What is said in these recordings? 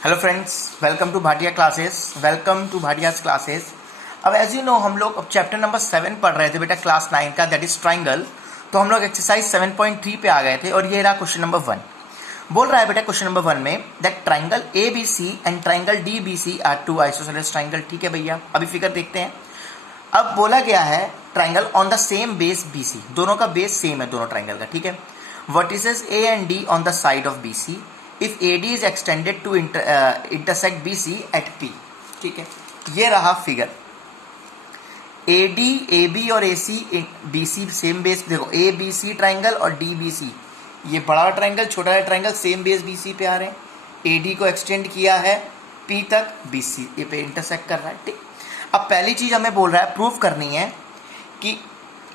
Hello friends, welcome to Bhatia classes. Welcome to Bhatia's classes. अब as you know हम लोग अब चैप्टर नंबर 7 पढ़ रहे थे बेटा, क्लास 9 का, दैट इज ट्राइंगल। तो हम लोग एक्सरसाइज 7.3 पे आ गए थे और ये रहा क्वेश्चन नंबर 1। बोल रहा है बेटा क्वेश्चन नंबर 1 में that triangle A B C and triangle D B C are two isosceles triangle. ठीक है भैया, अभी फिगर देखते हैं। अब बोला गया है triangle on the same base B C, दोनों का बेस सेम है दोनों ट्राइंगल का। ठीक है, vertices A and D on the side of B C if AD is extended to intersect BC at P। ठीक है, ये रहा फिगर। AD, AB और AC BC सेम बेस। देखो ABC ट्राइंगल और DBC, ये बड़ा ट्राइंगल छोटा ट्राइंगल सेम बेस BC पे आ रहे हैं। AD को एक्सटेंड किया है P तक, BC ये पे इंटरसेक्ट कर रहा है। ठीक, अब पहली चीज हमें बोल रहा है प्रूव करनी है कि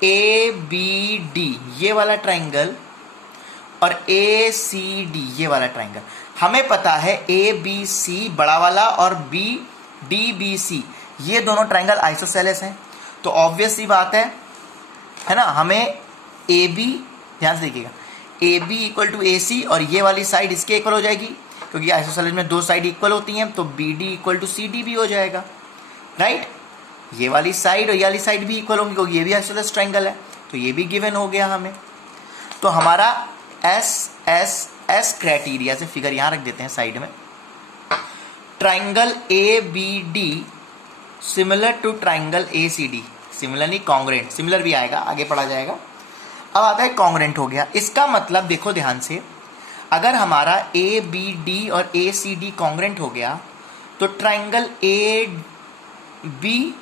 ABD ये वाला ट्राइंगल और ACD ये वाला ट्राइंगल, हमें पता है ABC बड़ा वाला और DBC ये दोनों ट्राइंगल आइसोसेलेस हैं। तो ऑब्वियस सी बात है ना, हमें AB, ध्यान से देखिएगा, AB इक्वल टू AC और ये वाली साइड इसके इक्वल हो जाएगी क्योंकि आइसोसेलेस में दो साइड इक्वल होती हैं। तो BD इक्वल टू CD भी हो जाएगा, राइट। ये वाली साइड और ये वाली साइड भी इक्वल होंगी क्योंकि ये भी आइसोसेलेस ट्राइंगल है, तो ये भी गिवन हो गया हमें। तो हमारा एस क्राइटेरिया से फिगर यहां रख देते हैं साइड में। Triangle A B D similar to triangle A C D, similar नहीं कॉन्ग्रेंट, सिमिलर भी आएगा आगे पढ़ा जाएगा। अब आता है कॉन्ग्रेंट हो गया। इसका मतलब देखो ध्यान से, अगर हमारा ए बी डी और ए सी डी कॉन्ग्रेंट हो गया तो triangle A B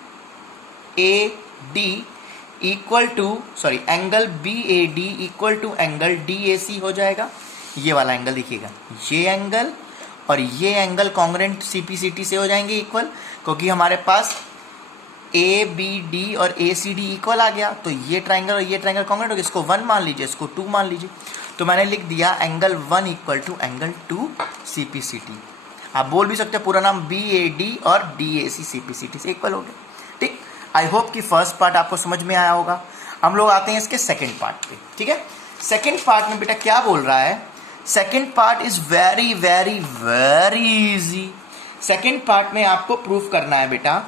A D equal to angle B A D equal to angle D A C हो जाएगा। ये वाला एंगल देखिएगा, ये एंगल और ये angle congruent C P C T से हो जाएंगे इक्वल, क्योंकि हमारे पास ए बी डी और ए सी डी इक्वल आ गया। तो ये ट्राइंगल और ये ट्राइंगल कॉन्ग्रेंट हो गया। इसको 1 मान लीजिए, इसको 2 मान लीजिए। तो मैंने लिख दिया angle 1 equal to angle 2 C P C T. आप बोल भी सकते हैं पूरा नाम बी ए डी और D A C C P C T से इक्वल हो गया। ठीक, आई होप कि फर्स्ट पार्ट आपको समझ में आया होगा। हम लोग आते हैं इसके सेकंड पार्ट पे। ठीक है, सेकंड पार्ट में बेटा क्या बोल रहा है, second part is very very very easy. Second part में आपको प्रूफ करना है बेटा,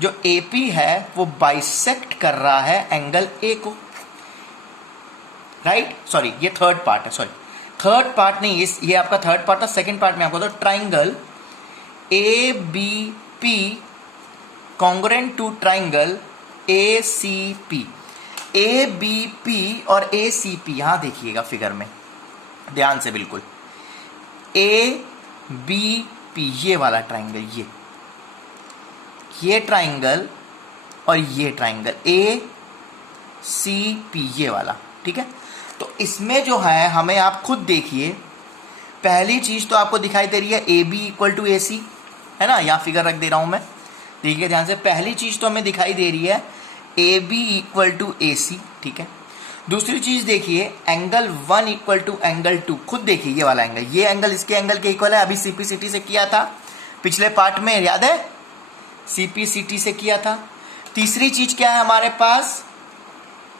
जो एपी है वो बाइसेक्ट कर रहा है एंगल ए को, राइट। सॉरी, ये थर्ड पार्ट है, सॉरी थर्ड पार्ट नहीं, ये आपका थर्ड पार्ट था। सेकंड पार्ट में आपको तो triangle A B P congruent to triangle ACP, ABP और ACP, यहां देखिएगा फिगर में ध्यान से बिल्कुल। ABP ये वाला ट्राइंगल, ये ट्राइंगल और ये ट्राइंगल ACP ये वाला, ठीक है। तो इसमें जो है हमें आप खुद देखिए, पहली चीज तो आपको दिखाई दे रही है AB इक्वल टू AC, है ना। यहां फिगर रख दे रहा हूं मैं, देखिए ध्यान से। पहली चीज तो हमें दिखाई दे रही है AB इक्वल टू AC, ठीक है। दूसरी चीज देखिए एंगल 1 इक्वल टू एंगल 2, खुद देखिए ये वाला एंगल, ये एंगल इसके एंगल के इक्वल है। अभी CPCT से किया था पिछले पार्ट में, याद है, CPCT से किया था। तीसरी चीज क्या है हमारे पास,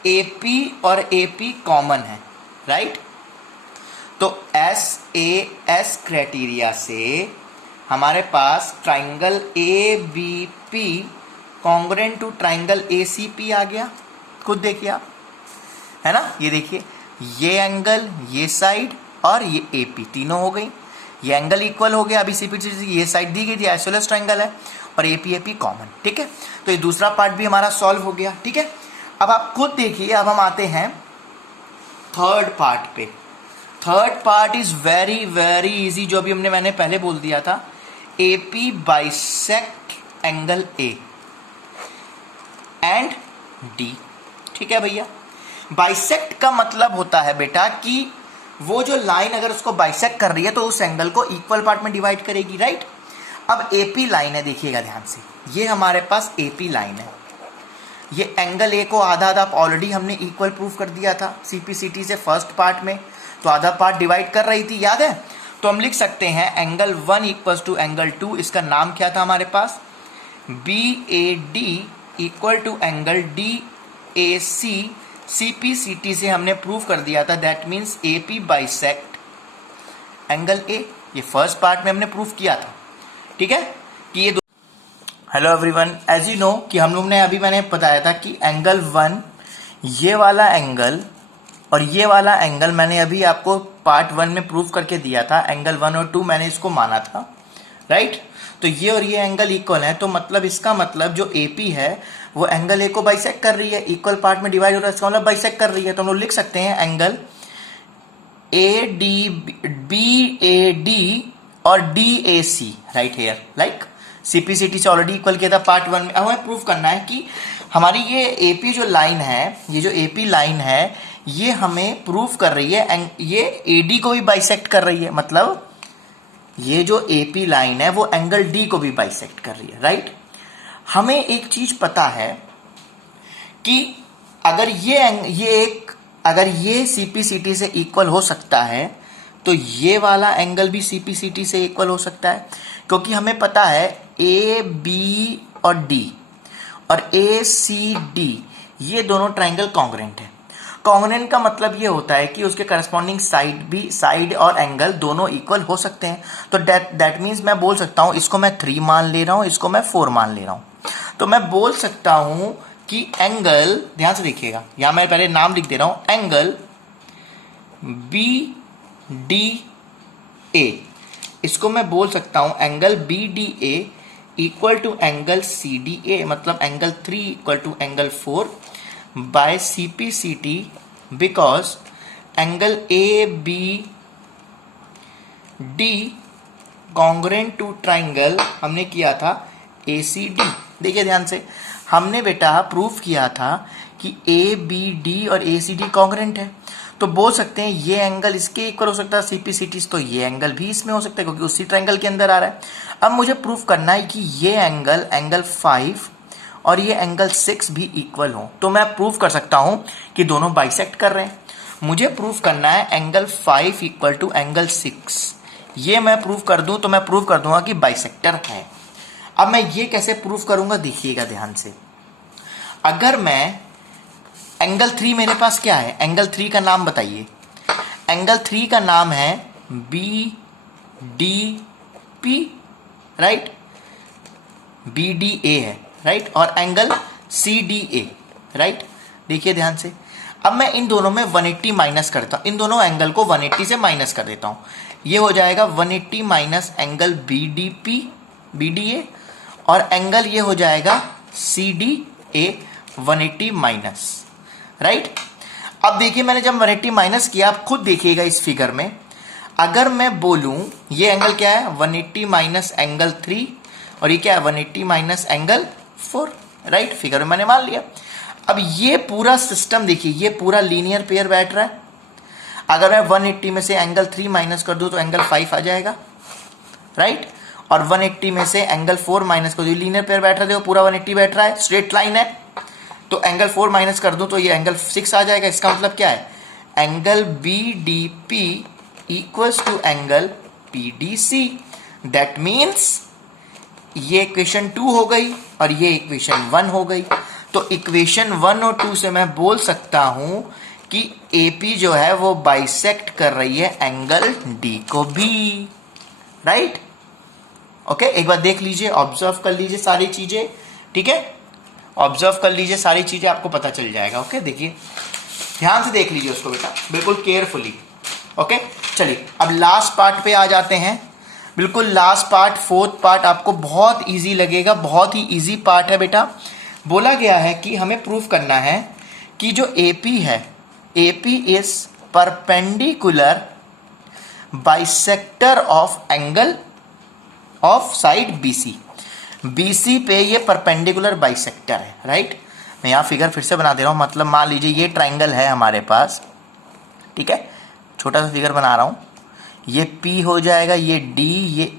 AP और AP कॉमन है, राइट। तो SAS क्राइटेरिया से हमारे पास triangle ABP congruent to triangle ACP आ गया, खुद देखिए आप, है ना। ये देखिए, ये एंगल, ये साइड और ये AP तीनों हो गई, ये एंगल इक्वल हो गया। अभी CPCT से ये साइड दी गई थी, आइसोसेलेस ट्राइंगल है और AP कॉमन, ठीक है। तो ये दूसरा पार्ट भी हमारा सॉल्व हो गया, ठीक है। अब आप खुद देखिए, अब हम आते हैं थर्ड पार्ट पे। Third part is very very easy, जो अभी मैंने पहले बोल दिया था, AP bisect angle A and D, ठीक है भैया। बाइसेक्ट का मतलब होता है बेटा कि वो जो लाइन अगर उसको बाइसेक्ट कर रही है तो उस एंगल को इक्वल पार्ट में डिवाइड करेगी, राइट। अब AP लाइन है, देखिएगा ध्यान से, ये हमारे पास AP लाइन है। ये एंगल A को आधा आधा ऑलरेडी हमने इक्वल प्रूफ कर दिया था CPCT से फर्स्ट पार्ट में, तो आधा पार्ट डिवाइड कर रही थी, याद है। तो हम लिख सकते हैं एंगल 1 इक्वल टू एंगल 2, इसका नाम क्या था हमारे पास, BAD equal to angle DAC। CPCT से हमने प्रूफ कर दिया था, that means AP bisect angle A, ये फर्स्ट पार्ट में हमने प्रूफ किया था, ठीक है, कि ये hello everyone, as you know कि हम लोग ने अभी मैंने बताया था कि एंगल 1 ये वाला एंगल और ये वाला एंगल मैंने अभी आपको पार्ट 1 में प्रूफ करके दिया था। एंगल 1 और 2 मैंने इसको माना था, राइट। तो ये और ये एंगल इक्वल है, तो मतलब इसका मतलब जो AP है वो एंगल A को बाइसेक्ट कर रही है, इक्वल पार्ट में डिवाइड हो रहा है, इसका मतलब बाइसेक्ट कर रही है। तो हम लोग लिख सकते हैं एंगल BAD और DAC right here, like CPCT से ऑलरेडी इक्वल किया था पार्ट 1 में। अब हमें प्रूफ करना है कि हमारी ये AP जो लाइन है, ये जो AP लाइन है, ये हमें प्रूफ कर रही है ये AD को भी बाइसेक्ट कर रही है, मतलब ये जो AP लाइन है वो एंगल D को भी बाइसेक्ट कर रही है, राइट। हमें एक चीज पता है कि अगर ये CPCT से इक्वल हो सकता है तो ये वाला एंगल भी CPCT से इक्वल हो सकता है, क्योंकि हमें पता है AB और D और ACD ये दोनों ट्राइंगल कॉन्ग्रुएंट है। कॉन्ग्रुएंट का मतलब ये होता है कि उसके करस्पॉन्डिंग साइड और एंगल दोनों इक्वल हो सकते हैं। तो दैट मीन्स मैं बोल सकता हूं इसको मैं 3 मान ले रहा हूं, इसको मैं 4 मान ले रहा हूं। तो मैं बोल सकता हूं कि एंगल, ध्यान से देखिएगा, यहां मैं पहले नाम लिख दे रहा हूं, एंगल BDA, इसको मैं बोल सकता हूं angle BDA equal to angle CDA, मतलब angle 3 equal to angle 4 by CPCT, because angle ABD congruent to triangle हमने किया था ACD। देखिए ध्यान से, हमने बेटा प्रूफ किया था कि ABD और ACD कॉन्ग्रुएंट है, तो बोल सकते हैं ये एंगल इसके इक्वल हो सकता है CPCT, तो ये एंगल भी इसमें हो सकता है क्योंकि उसी ट्राइंगल के अंदर आ रहा है। अब मुझे प्रूफ करना है कि ये एंगल 5 और ये एंगल 6 भी इक्वल हो, तो मैं प्रूफ कर सकता हूं कि दोनों बाइसेक्ट कर रहे हैं। मुझे प्रूफ करना है एंगल 5 इक्वल टू एंगल 6, ये मैं प्रूफ कर दूं तो मैं प्रूफ कर दूंगा कि बाइसेक्टर है। अब मैं ये कैसे प्रूफ करूंगा, देखिएगा ध्यान से। अगर मैं एंगल 3, मेरे पास क्या है, एंगल 3 का नाम बताइए। एंगल 3 का नाम है BDP, राइट, BDA है, राइट, और एंगल CDA, राइट। देखिए ध्यान से, अब मैं इन दोनों में 180 माइनस करता हूं, इन दोनों एंगल को 180 से माइनस कर देता हूं। ये हो जाएगा 180 माइनस एंगल BDA और एंगल ये हो जाएगा CDA 180 माइनस, राइट। अब देखिए मैंने जब 180 माइनस किया, आप खुद देखिएगा इस फिगर में, अगर मैं बोलूं ये एंगल क्या है 180 माइनस एंगल 3 और ये क्या है 180 माइनस एंगल 4, राइट, फिगर में मैंने मान लिया। अब ये पूरा सिस्टम देखिए, ये पूरा लीनियर पेयर बैठ रहा है। अगर मैं 180 में से एंगल 3 माइनस कर दूं तो एंगल 5 आ जाएगा, राइट, और 180 में से एंगल 4 माइनस कर दूं, लीनियर पेयर बैठ रहा है, देखो पूरा 180 बैठ रहा है, स्ट्रेट लाइन है, तो एंगल 4 माइनस कर दूं तो ये एंगल 6 आ जाएगा। इसका मतलब क्या है, angle BDP equals to angle PDC। That means ये इक्वेशन 2 हो गई और ये इक्वेशन 1 हो गई। तो इक्वेशन 1 और 2 से मैं बोल सकता हूं कि AP जो है वो बाइसेक्ट कर रही है एंगल D को भी, राइट। ओके, एक बार देख लीजिए, ऑब्जर्व कर लीजिए सारी चीजें, ठीक है, ऑब्जर्व कर लीजिए सारी चीजें, आपको पता चल जाएगा। ओके, देखिए ध्यान से देख लीजिए उसको बेटा, बिल्कुल केयरफुली। ओके, चलिए अब लास्ट पार्ट पे आ जाते हैं, बिल्कुल लास्ट पार्ट, 4th पार्ट आपको बहुत इजी लगेगा, बहुत ही इजी पार्ट है बेटा। बोला गया है कि हमें प्रूफ करना है कि जो AP है, AP is perpendicular bisector of angle of side BC पे ये परपेंडिकुलर बाइसेक्टर है, राइट। मैं यहाँ फिगर फिर से बना दे रहा हूँ, मतलब मान लीजिए ये ट्राइंगल है हमारे पास, ठीक है, छोटा सा फिगर बना रहा हूँ, ये P हो जाएगा, ये D, ये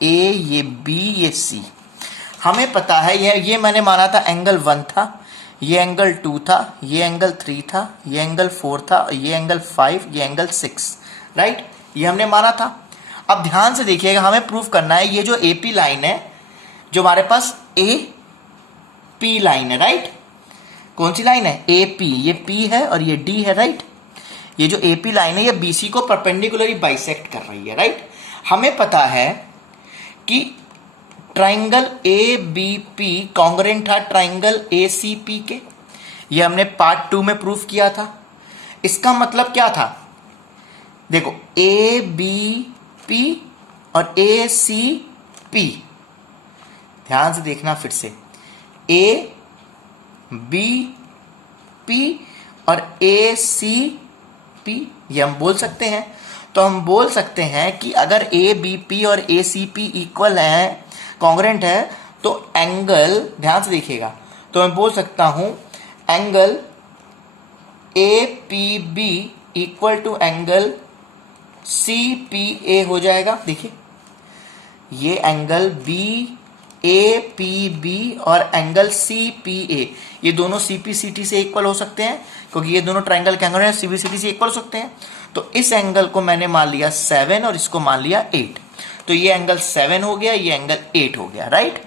A, ये B, ये C। हमें पता है ये मैंने माना था एंगल 1 था, ये एंगल 2 था, ये एंगल 3 था, ये एंगल 4 था, ये एंगल 5, ये एंगल 6, राइट, ये हमने माना था। अब ध्यान से देखिएगा, हमें प्रूफ करना है ये जो AP लाइन है, जो हमारे पास AP लाइन है, राइट, कौन सी लाइन है, AP, ये P है और ये D है, राइट। ये जो AP लाइन है ये BC को परपेंडिकुलरली बाइसेक्ट कर रही है, राइट। हमें पता है कि triangle A B P congruent था ट्राइंगल ए सी पी के। ये हमने पार्ट 2 में प्रूफ किया था। इसका मतलब क्या था, देखो ए बी पी और ए सी पी, ध्यान से देखना फिर से, ए बी पी और ए सी पी, ये हम बोल सकते हैं। तो हम बोल सकते हैं कि अगर ए बी पी और ए सी पी इक्वल है, कॉन्ग्रेंट है, तो एंगल, ध्यान से देखिएगा, तो मैं बोल सकता हूं angle A P B equal to angle C P A हो जाएगा। देखिए ये angle B A P B और एंगल सी पी ए, ये दोनों सी पी सी टी से इक्वल हो सकते हैं, क्योंकि ये दोनों ट्राइंगल के angle C P C T से इक्वल हो सकते हैं। तो इस एंगल को मैंने मान लिया 7 और इसको मान लिया 8, तो ये एंगल 7 हो गया, ये एंगल 8 हो गया, राइट।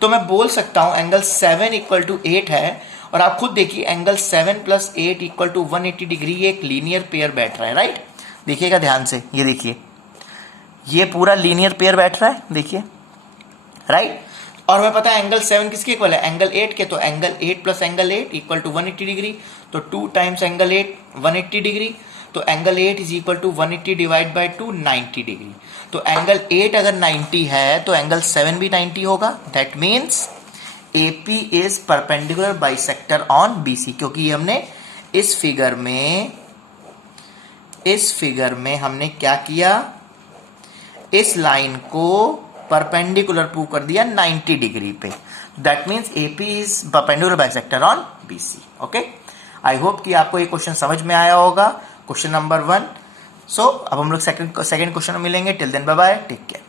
तो मैं बोल सकता हूं एंगल 7 इक्वल टू 8 है, और आप खुद देखिए angle 7 plus 8 equal to 180 degree, ये एक लीनियर पेयर बैठ रहा है, राइट। देखिएगा ध्यान से, ये देखिए ये पूरा लीनियर पेयर बैठ रहा है, देखिए, राइट। और हमें पता है एंगल 7 किसके इक्वल है, एंगल 8 के, तो angle 8 plus angle 8 equal to 180 degree, तो 2 टाइम्स एंगल 8 180 डिग्री, तो angle 8 is equal to 180 divide by 2 90 degree. तो एंगल 8 अगर 90 है तो एंगल 7 भी 90 होगा। That means AP is perpendicular bisector on BC, क्योंकि हमने इस फिगर में हमने क्या किया, इस लाइन को परपेंडिकुलर प्रूव कर दिया 90 डिग्री पे। That means AP is perpendicular bisector on BC। Okay, I hope कि आपको ये क्वेश्चन समझ में आया होगा, क्वेश्चन नंबर 1। सो अब हम लोग सेकंड क्वेश्चन में मिलेंगे। Till then bye bye, take care.